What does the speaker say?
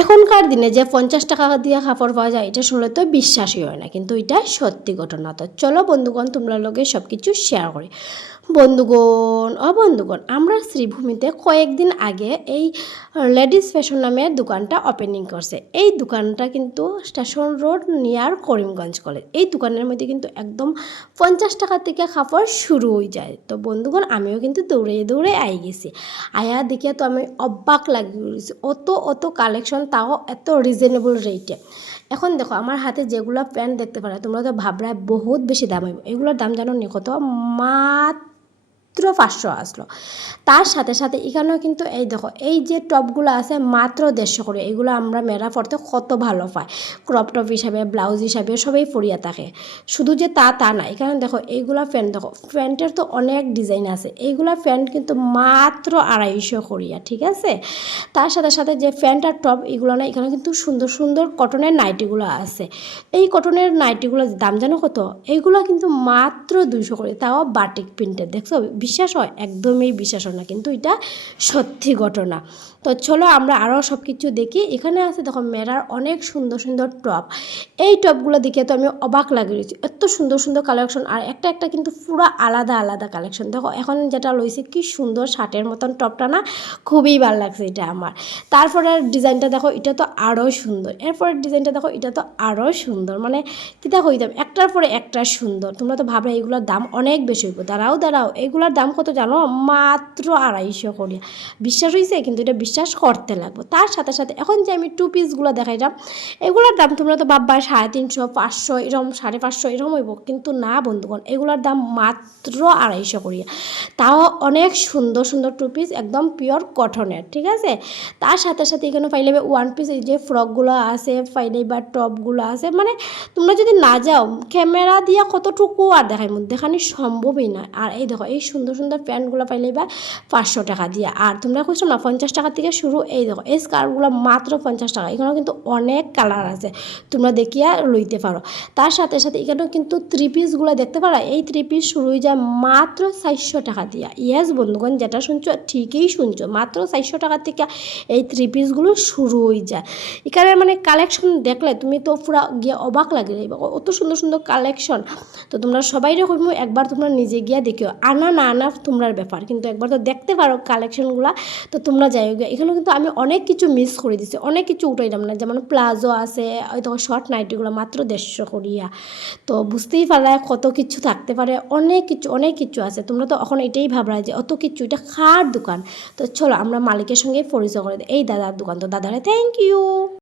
এখনকার দিনে যে পঞ্চাশ টাকা দিয়ে কাপড় পাওয়া যায়, এটা শুনলে তো বিশ্বাসই হয় না। কিন্তু এটা সত্যি ঘটনা। তো চলো বন্ধুগণ, তোমরা লোকে সব কিছু শেয়ার করি। বন্ধুগণ ও বন্ধুগণ আমরা শ্রীভূমিতে কয়েকদিন আগে এই লেডিস ফ্যাশন নামের দোকানটা ওপেনিং করছে। এই দোকানটা কিন্তু station road near Karimganj college এই দোকানের মধ্যে কিন্তু একদম পঞ্চাশ টাকা থেকে কাপড় শুরু হয়ে যায়। তো বন্ধুগণ, আমিও কিন্তু দৌড়ে দৌড়ে আই গেছি। আয়া দেখে তো আমি অবাক লাগি গেছি। অত অত কালেকশন তাও এত রিজনেবল রেটে এখন দেখো, আমার হাতে যেগুলো প্যান্ট দেখতে পারো, তোমরা তো ভাবরা বহুত বেশি দাম হইব। এগুলোর দাম জানো নি কত? মাত্র পাঁচশো আসলো। তার সাথে সাথে এখানেও কিন্তু এই দেখো, এই যে টপগুলো আছে মাত্র দেড়শো করে, এগুলো আমরা মেয়েরা পড়তে কত ভালো পাই ক্রপ টপ হিসাবে ব্লাউজ হিসাবে সবাই পরিয়া থাকে। শুধু যে তা তা না, এখানে দেখো, এইগুলা প্যান্ট দেখো, প্যান্টের তো অনেক ডিজাইন আছে, এইগুলা প্যান্ট কিন্তু মাত্র আড়াইশো করিয়া, ঠিক আছে? তার সাথে সাথে যে প্যান্ট আর টপ এগুলো না, এখানে কিন্তু সুন্দর সুন্দর কটনের নাইটিগুলো আছে। এই কটনের নাইটিগুলোর দাম জানো কত? এইগুলো কিন্তু মাত্র দুইশো করে, তাও বাটিক প্রিন্টের দেখছ? বিশ্বাস হয়? একদমই বিশ্বাস হয় না। কিন্তু এটা সত্যি ঘটনা। তো চলো আমরা আরও সব কিছু দেখি। এখানে আছে দেখো মেয়েরার অনেক সুন্দর সুন্দর টপ। এই টপগুলো দেখে তো আমি অবাক লাগে রয়েছি। এত সুন্দর সুন্দর কালেকশন আর একটা একটা কিন্তু পুরো আলাদা আলাদা কালেকশন দেখো এখন যেটা লইছে কি সুন্দর শার্টের মতন টপটা না? খুবই ভালো লাগছে এটা আমার। তারপরে ডিজাইনটা দেখো এটা তো আরও সুন্দর। এরপরের ডিজাইনটা দেখো এটা তো আরও সুন্দর। মানে কিতা হইতাম একটার পরে একটা সুন্দর। তোমরা তো ভাবলে এগুলোর দাম অনেক বেশি হইব। দাঁড়াও দাঁড়াও, এগুলোর দাম কত জানো? মাত্র আড়াইশো করে। বিশ্বাস হয়েছে কিন্তু এটা বিশ্বাস করতে লাগবো। তার সাথে সাথে এখন যে আমি টু পিসগুলো দেখাইলাম, এগুলোর দাম তোমরা তো ভাববা সাড়ে তিনশো, পাঁচশো এরকম সাড়ে পাঁচশো এরকম হইব। কিন্তু না বন্ধুগণ, এগুলোর দাম মাত্র আড়াইশো করিয়া। তাও অনেক সুন্দর সুন্দর টু পিস একদম পিওর কটনের ঠিক আছে? তার সাথে সাথে এখানে পাইলে ওয়ান পিস এই যে ফ্রকগুলো আছে, পাইলে বা টপগুলো আছে মানে তোমরা যদি না যাও ক্যামেরা দিয়া কতটুকু আর দেখাই দেখানি সম্ভবই না। আর এই দেখো, এই সুন্দর সুন্দর প্যান্টগুলো পাইলে বা পাঁচশো টাকা দিয়ে। আর তোমরা খুঁজছো না, পঞ্চাশ টাকা থেকে শুরু, এই দেখো, এই স্কার্টগুলো মাত্র পঞ্চাশ টাকা। এখানেও কিন্তু অনেক কালার আছে, তোমরা দেখিয়া লইতে পারো। তার সাথে সাথে এখানেও কিন্তু থ্রি পিসগুলো দেখতে পারো, এই থ্রি পিস শুরু হয়ে যায় মাত্র চারশো টাকা দিয়া। ইয়েস বন্ধুগণ, যেটা শুনছো, ঠিকই শুনছো, মাত্র চারশো টাকা থেকে এই থ্রি পিসগুলো শুরু হয়ে যায়। এখানে মানে কালেকশন দেখলে তুমি তো পুরা গিয়ে অবাক লাগে অত সুন্দর সুন্দর কালেকশন তো তোমরা সবাই রকম একবার তোমরা নিজে গিয়া দেখিও। আনা না আনা তোমরার ব্যাপার। কিন্তু একবার তো দেখতে পারো কালেকশনগুলো তো তোমরা যাই গিয়ে। এখানে কিন্তু আমি অনেক কিছু মিস করে দিছি, অনেক কিছু উঠাইলাম না। যেমন প্লাজো আছে, ওই তখন শর্ট নাইটিগুলো মাত্র দেড়শো করিয়া। তো বুঝতেই পারলে কত কিছু থাকতে পারে, অনেক কিছু অনেক কিছু আছে। তোমরা তো এখন এটাই ভাবরা যে অত কিছু, এটা খার দোকান? তো চলো আমরা মালিকের সঙ্গে পরিচয় করে দিই। এই দাদার দোকান। তো দাদারা থ্যাংক ইউ